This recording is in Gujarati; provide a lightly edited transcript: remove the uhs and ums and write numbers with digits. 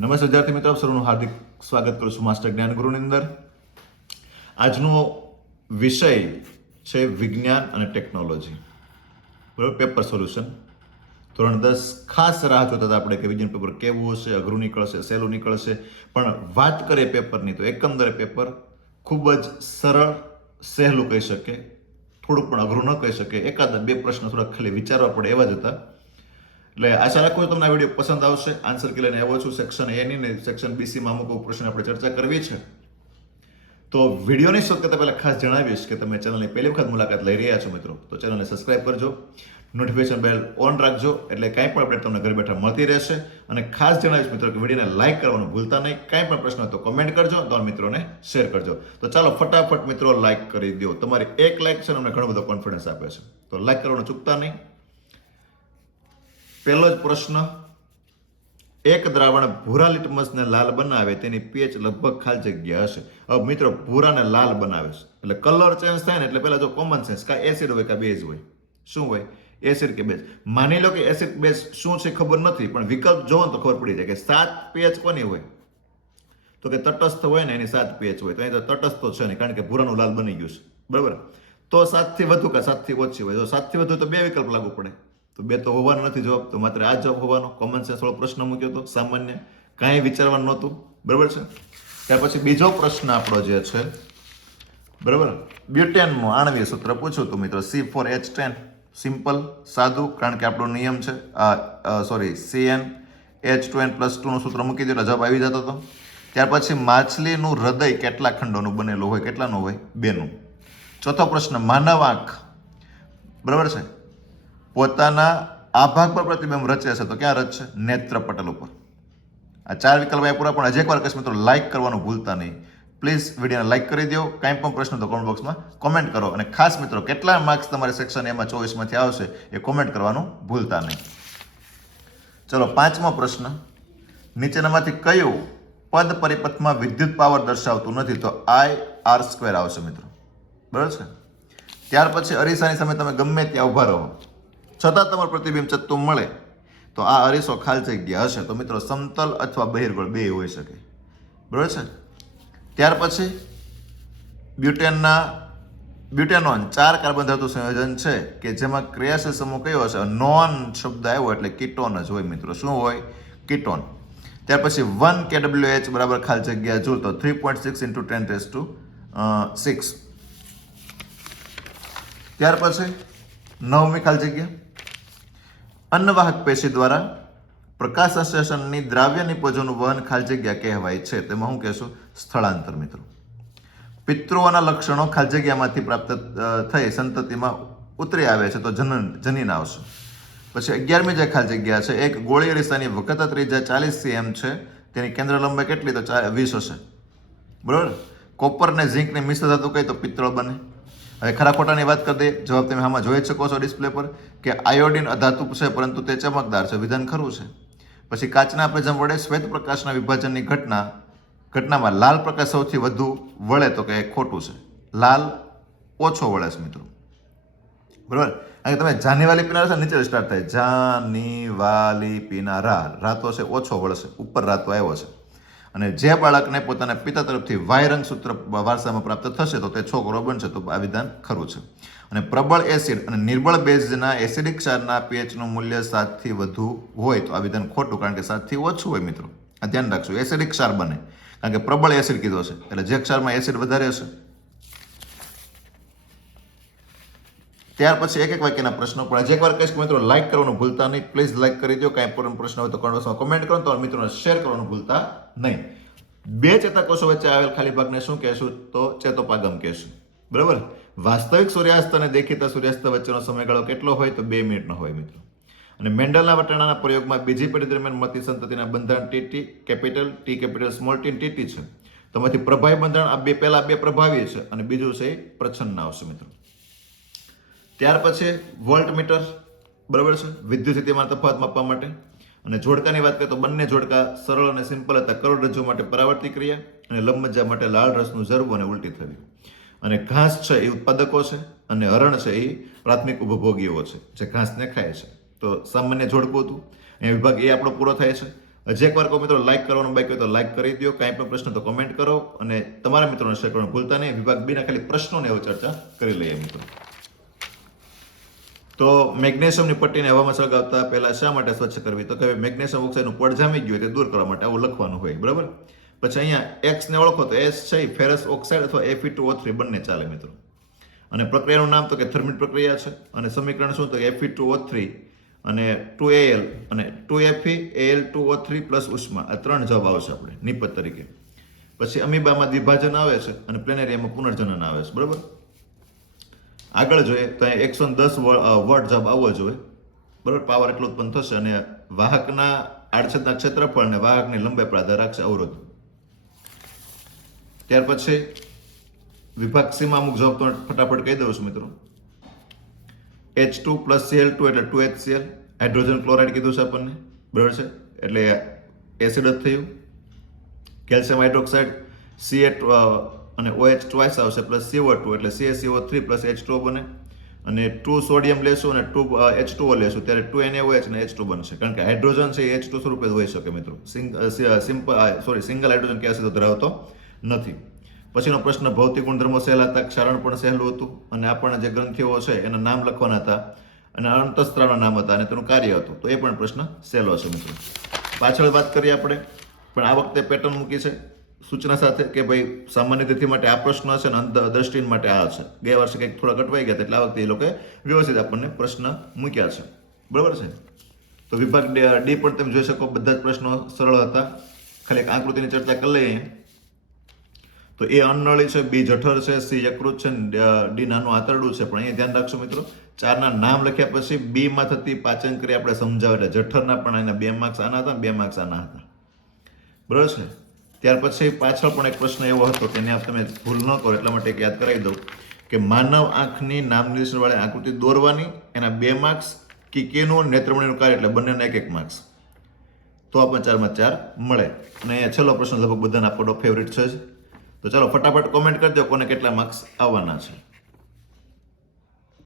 નમસ્તે વિદ્યાર્થી મિત્રો, સૌનું હાર્દિક સ્વાગત કરું છું માસ્ટર જ્ઞાન ગુરુની અંદર. આજનો વિષય છે વિજ્ઞાન અને ટેકનોલોજી, બરાબર. પેપર સોલ્યુશન ધોરણ 10. ખાસ રાહ જોતા હતા આપણે કે વિજ્ઞાન પેપર કેવું હશે, અઘરું નીકળશે, સહેલું નીકળશે. પણ વાત કરીએ પેપરની તો એકંદરે પેપર ખૂબ જ સરળ, સહેલું કહી શકે, થોડુંક પણ અઘરું ન કહી શકે. એકાદ બે પ્રશ્ન થોડાક ખાલી વિચારવા પડે એવા જ હતા. એટલે આશા રાખું તમને આ વિડીયો પસંદ આવશે. આન્સર કી લઈને આવ્યો છું. સેક્શન એ ની ને સેક્શન બીસીમાં અમુક પ્રશ્ન આપણે ચર્ચા કરવી છે. તો વિડીયોની શરૂઆત કરતા પહેલા ખાસ જણાવીશ કે તમે ચેનલની પહેલી વખત મુલાકાત લઈ રહ્યા છો મિત્રો, તો ચેનલને સબસ્ક્રાઇબ કરજો, નોટિફિકેશન બેલ ઓન રાખજો, એટલે કાંઈ પણ અપડેટ તમને ઘર બેઠા મળતી રહેશે. અને ખાસ જણાવીશ મિત્રો કે વિડીયોને લાઇક કરવાનું ભૂલતા નહીં. કાંઈ પણ પ્રશ્ન હોય તો કમેન્ટ કરજો, તમારા મિત્રોને શેર કરજો. તો ચાલો ફટાફટ મિત્રો લાઇક કરી દો. તમારી એક લાઇક છે ને અમને ઘણો બધો કોન્ફિડન્સ આપે છે, તો લાઇક કરવાનું ચૂકતા નહીં. પહેલો જ પ્રશ્ન, એક દ્રાવણ ભૂરા લિટમસને લાલ બનાવે તેની પીએચ લગભગ ખાલી જગ્યા હશે. હવે મિત્રો ભૂરાને લાલ બનાવે છે એટલે કલર ચેન્જ થાય ને, એટલે પહેલા જો કોમન સેન્સ, કાં એસિડ હોય કાં બેઝ હોય. શું હોય? એસિડ કે બેઝ. માની લો કે એસિડ બેઝ શું છે ખબર નથી, પણ વિકલ્પ જોવો તો ખબર પડી જાય કે 7 પીએચ કોની હોય, તો કે તટસ્થ હોય ને એની 7 પીએચ હોય. તો અહીં તો તટસ્થ તો છે નહીં, કારણ કે ભૂરાનું લાલ બની ગયું છે, બરાબર. તો 7 થી વધુ કે 7 થી ઓછી હોય. જો 7 થી વધુ તો બે વિકલ્પ લાગુ પડે, તો બે તો હોવાનો નથી જવાબ, તો માત્ર આ જવાબ હોવાનો. કોમન સેન્સ વાળો પ્રશ્ન મૂક્યો તો, સામાન્ય, કાંઈ વિચારવાનું નહોતું, બરાબર છે. ત્યાર પછી બીજો પ્રશ્ન આપણો જે છે, બરાબર, બ્યુટેનનું આણ્વીય સૂત્ર પૂછ્યું હતું મિત્રો, C4H10. સિમ્પલ, સાદું, કારણ કે આપણો નિયમ છે CnH2n+2 નું સૂત્ર મૂકી દો એટલે જવાબ આવી જતો હતો. ત્યાર પછી માછલીનું હૃદય કેટલા ખંડોનું બનેલું હોય? કેટલાનું હોય? 2 નું. ચોથો પ્રશ્ન, માનવ આંખ, બરાબર છે, પોતાના આ ભાગ પર પ્રતિબિંબ રચે છે તો ક્યાં રચશે? નેત્ર પટલ ઉપર. આ 4 વિકલ્પ આ પૂરા. પણ હજી એકવાર કહીશ મિત્રો, લાઇક કરવાનું ભૂલતા નહીં. પ્લીઝ વિડીયોને લાઇક કરી દો. કાંઈ પણ પ્રશ્ન તો કોમેન્ટ બોક્સમાં કોમેન્ટ કરો. અને ખાસ મિત્રો, કેટલા માર્ક્સ તમારે સેક્શન એમાં 24માંથી આવશે એ કોમેન્ટ કરવાનું ભૂલતા નહીં. ચલો, 5મો પ્રશ્ન, નીચેનામાંથી કયું પદ પરિપથમાં વિદ્યુત પાવર દર્શાવતું નથી? તો IR² આવશે મિત્રો, બરાબર છે. ત્યાર પછી અરીસાની સામે તમે ગમે ત્યાં ઉભા રહો છતાં તમારું પ્રતિબિંબ ચત્તું મળે તો આ અરીસો ખાલી જગ્યા હશે. તો મિત્રો સમતલ અથવા બહિર્ગોળ બે હોઈ શકે, બરાબર છે. ત્યાર પછી બ્યુટેનોન 4 કાર્બન ધાતુ સંયોજન છે કે જેમાં ક્રિયાશીલ સમૂહ કયો હશે? નોન શબ્દ આવ્યો એટલે કીટોન જ હોય મિત્રો. શું હોય? કીટોન. ત્યાર પછી 1 kWh બરાબર ખાલી જગ્યા જૂલ, તો 3.6 × 10⁶. ત્યાર પછી 9મી ખાલી જગ્યા, અન્નવાહક પેશી દ્વારા પ્રકાશ સંશ્લેષણની દ્રાવ્ય નિપજોનું વહન ખાલી જગ્યા કહેવાય છે. તેમાં હું કહેશું? સ્થળાંતર મિત્રો. પિતૃઓના લક્ષણો ખાલી જગ્યામાંથી પ્રાપ્ત થઈ સંતતિમાં ઉતરી આવે છે તો જનીન આવશે. પછી 11મી જે ખાલી જગ્યા છે, એક ગોળી અરીસાની વક્રતા ત્રિજ્યા 40 cm છે, તેની કેન્દ્ર લંબાઈ કેટલી? તો 20 હશે, બરાબર. કોપર ને ઝીંક ની મિશ્ર ધાતુ કઈ? તો પિત્તળ બને. હવે ખરા ખોટાની વાત કરી દઈએ. જવાબ તમે આમાં જોઈ શકો છો ડિસ્પ્લે પર કે આયોડિન અધાતુ છે પરંતુ તે ચમકદાર છે. વિધાન ખરું છે. પછી કાચના પ્રિઝમ વડે શ્વેત પ્રકાશના વિભાજનની ઘટનામાં લાલ પ્રકાશ સૌથી વધુ વળે તો કે ખોટું છે. લાલ ઓછો વળે છે મિત્રો, બરાબર. અને તમે જાનીવાલી પીનારા છે, નીચે સ્ટાર્ટ થાય જાનીવાલી પીનારા, રાતો છે ઓછો વળશે, ઉપર રાતો આવ્યો છે. અને જે બાળકને પોતાના પિતા તરફથી વાય રંગસૂત્ર વારસામાં પ્રાપ્ત થશે તો તે છોકરો બનશે. તો આ વિધાન ખરું છે. અને પ્રબળ એસિડ અને નિર્બળ બેઝના એસિડિક ક્ષારના પીએચનું મૂલ્ય 7 થી વધુ હોય તો આ વિધાન ખોટું, કારણ કે 7 થી ઓછું હોય મિત્રો. આ ધ્યાન રાખજો. એસિડિક ક્ષાર બને કારણ કે પ્રબળ એસિડ કીધો છે, એટલે જે ક્ષારમાં એસિડ વધારે હશે. ત્યાર પછી એક વાક્યના પ્રશ્નો પણ હજી એકવાર કહીશ કે મિત્રો લાઇક કરવાનું ભૂલતા નહીં. પ્લીઝ લાઇક કરી દો. કાંઈ પણ પ્રશ્ન હોય તો કોમેન્ટ કરો, તો મિત્રોને શેર કરવાનું ભૂલતા નહીં. 2 ચેતાકોષો વચ્ચે આવેલ ખાલી ભાગને શું કહેશું? તો ચેતોપાગમ કહેશું, બરાબર. વાસ્તવિક સૂર્યાસ્ત અને દેખીતા સૂર્યાસ્ત વચ્ચેનો સમયગાળો કેટલો હોય? તો 2 મિનિટનો હોય મિત્રો. અને મેન્ડલના વટાણાના પ્રયોગમાં બીજી પેઢી દરમિયાન મળતી સંતતિના બંધારણ T capital, T capital, small T, TT છે. તેમાંથી પ્રભાવી બંધારણ આ બે, પહેલા 2 પ્રભાવી છે અને બીજું છે પ્રચ્છન્ન આવશે મિત્રો. ત્યાર પછી વોલ્ટમીટર, બરાબર છે, વિદ્યુત સ્થિતિમાન તફાવત માપવા માટે. અને જોડકાની વાત કરીએ તો બંને જોડકા સરળ અને સિમ્પલ હતા. કરોડરજ્જુ માટે પરાવર્તી ક્રિયા અને લંબમજ્જા માટે લાળ રસનું ઝરવું અને ઉલટી થવી. અને ઘાસ છે એ ઉત્પાદકો છે અને હરણ છે એ પ્રાથમિક ઉપભોગીઓ છે જે ઘાસને ખાય છે. તો સામાન્ય જોડકું હતું. એ વિભાગ એ આપણો પૂરો થાય છે. હજી એકવાર કહો મિત્રો, લાઇક કરવાનું બાકી હોય તો લાઇક કરી દો, કાંઈ પણ પ્રશ્ન તો કોમેન્ટ કરો અને તમારા મિત્રોને શેર કરવાનું ભૂલતા નહીં. વિભાગ બીના ખાલી પ્રશ્નોને એવું ચર્ચા કરી લઈએ મિત્રો. તો મેગ્નેશિયમની પટ્ટીને હવામાં સળગાવતા પહેલા શા માટે સ્વચ્છ કરવી? તો કે મેગ્નેશિયમ ઓક્સાઇડનું પડ જામી ગયું હોય તે દૂર કરવા માટે આવું લખવાનું હોય, બરાબર. પછી અહીંયા એક્સ ને ઓળખો તો એસ છે ફેરસ ઓક્સાઇડ અથવા Fe2O3 બંને ચાલે મિત્રો. અને પ્રક્રિયાનું નામ તો કે થર્મિટ પ્રક્રિયા છે. અને સમીકરણ શું? તો Fe2O3 અને 2Al અને 2Fe Al2O3 પ્લસ ઉષ્મા, આ 3 જવાબ આવશે આપણે નિપજ તરીકે. પછી અમીબામાં દ્વિભાજન આવે છે અને પ્લેનેરિયામાં પુનર્જનન આવે છે, બરાબર. આગળ જોઈએ તો 110 વોટ જવાબ આવવો જોઈએ, બરાબર. પાવર એટલો ઉત્પન્ન થશે અને વાહકના આડછેદના ક્ષેત્રફળ અને વાહકની લંબાઈ પર આધાર રાખશે અવરોધ. ત્યાર પછી વિભાગ સીમાં અમુક જવાબ તો ફટાફટ કહી દઉં છું મિત્રો. H2 પ્લસ Cl2 એટલે 2HCl. હાઇડ્રોજન ક્લોરાઇડ કીધું છે આપણને, બરાબર છે, એટલે એસિડ જ થયું. કેલ્શિયમ હાઇડ્રોક્સાઇડ Ca અને OH ટ્વાઇસ આવશે પ્લસ CO2 એટલે CaCO3 પ્લસ H2O બને. અને 2 સોડિયમ લેશું અને 2 H2O લેશું ત્યારે 2 NaOH અને H2 બનશે, કારણ કે હાઇડ્રોજન છે એ H2 સ્વરૂપે જ હોઈ શકે મિત્રો. સિંગલ હાઇડ્રોજન કે એસિડ ધરાવતો નથી. પછીનો પ્રશ્ન, ભૌતિક ગુણધર્મો સહેલા હતા, ક્ષારણ પણ સહેલું હતું અને આપણને જે ગ્રંથિઓ છે એના નામ લખવાના હતા અને અંતઃસ્ત્રાવના નામ હતા અને તેનું કાર્ય હતું, તો એ પણ પ્રશ્ન સહેલો છે મિત્રો. પાછળ વાત કરીએ આપણે, પણ આ વખતે પેટર્ન મૂકી છે સૂચના સાથે કે ભાઈ સામાન્ય તિથિ માટે આ પ્રશ્ન છે અને અંતઃદ્રષ્ટિ માટે આ છે. ગયા વર્ષે કંઈક થોડા કટવાઈ ગયા એટલે આ વખતે એ લોકોએ વ્યવસ્થિત આપણને પ્રશ્ન મૂક્યા છે, બરાબર છે. તો વિભાગ ડી પણ તમે જોઈ શકો બધા જ પ્રશ્નો સરળ હતા. ખાલી એક આકૃતિની ચર્ચા કરી લઈએ. તો એ અન્નળી છે, બી જઠર છે, સી યકૃત છે, ડી નાનું આંતરડું છે. પણ અહીંયા ધ્યાન રાખશો મિત્રો, 4ના નામ લખ્યા પછી બી માં થતી પાચન ક્રિયા આપણે સમજાવે એટલે જઠરના પણ એના 2 માર્ક્સ આના હતા, 2 માર્ક્સ આના હતા, બરાબર છે. ત્યાર પછી પાછળ પણ એક પ્રશ્ન એવો હતો કે એને તમે ભૂલ ન કરો એટલા માટે યાદ કરાવી દઉં કે માનવ આંખની નામ નિર્દેશનવાળી આકૃતિ દોરવાની, એના 2 માર્ક્સ, કેનું નેત્રમણીનું કાર્ય એટલે બંનેના 1 માર્ક્સ, તો આપણને 4માં 4 મળે. અને અહીંયા છેલ્લો પ્રશ્ન લગભગ બધાને આપણો ફેવરિટ છે જ. તો ચાલો ફટાફટ કોમેન્ટ કરી દો કોને કેટલા માર્ક્સ આવવાના છે.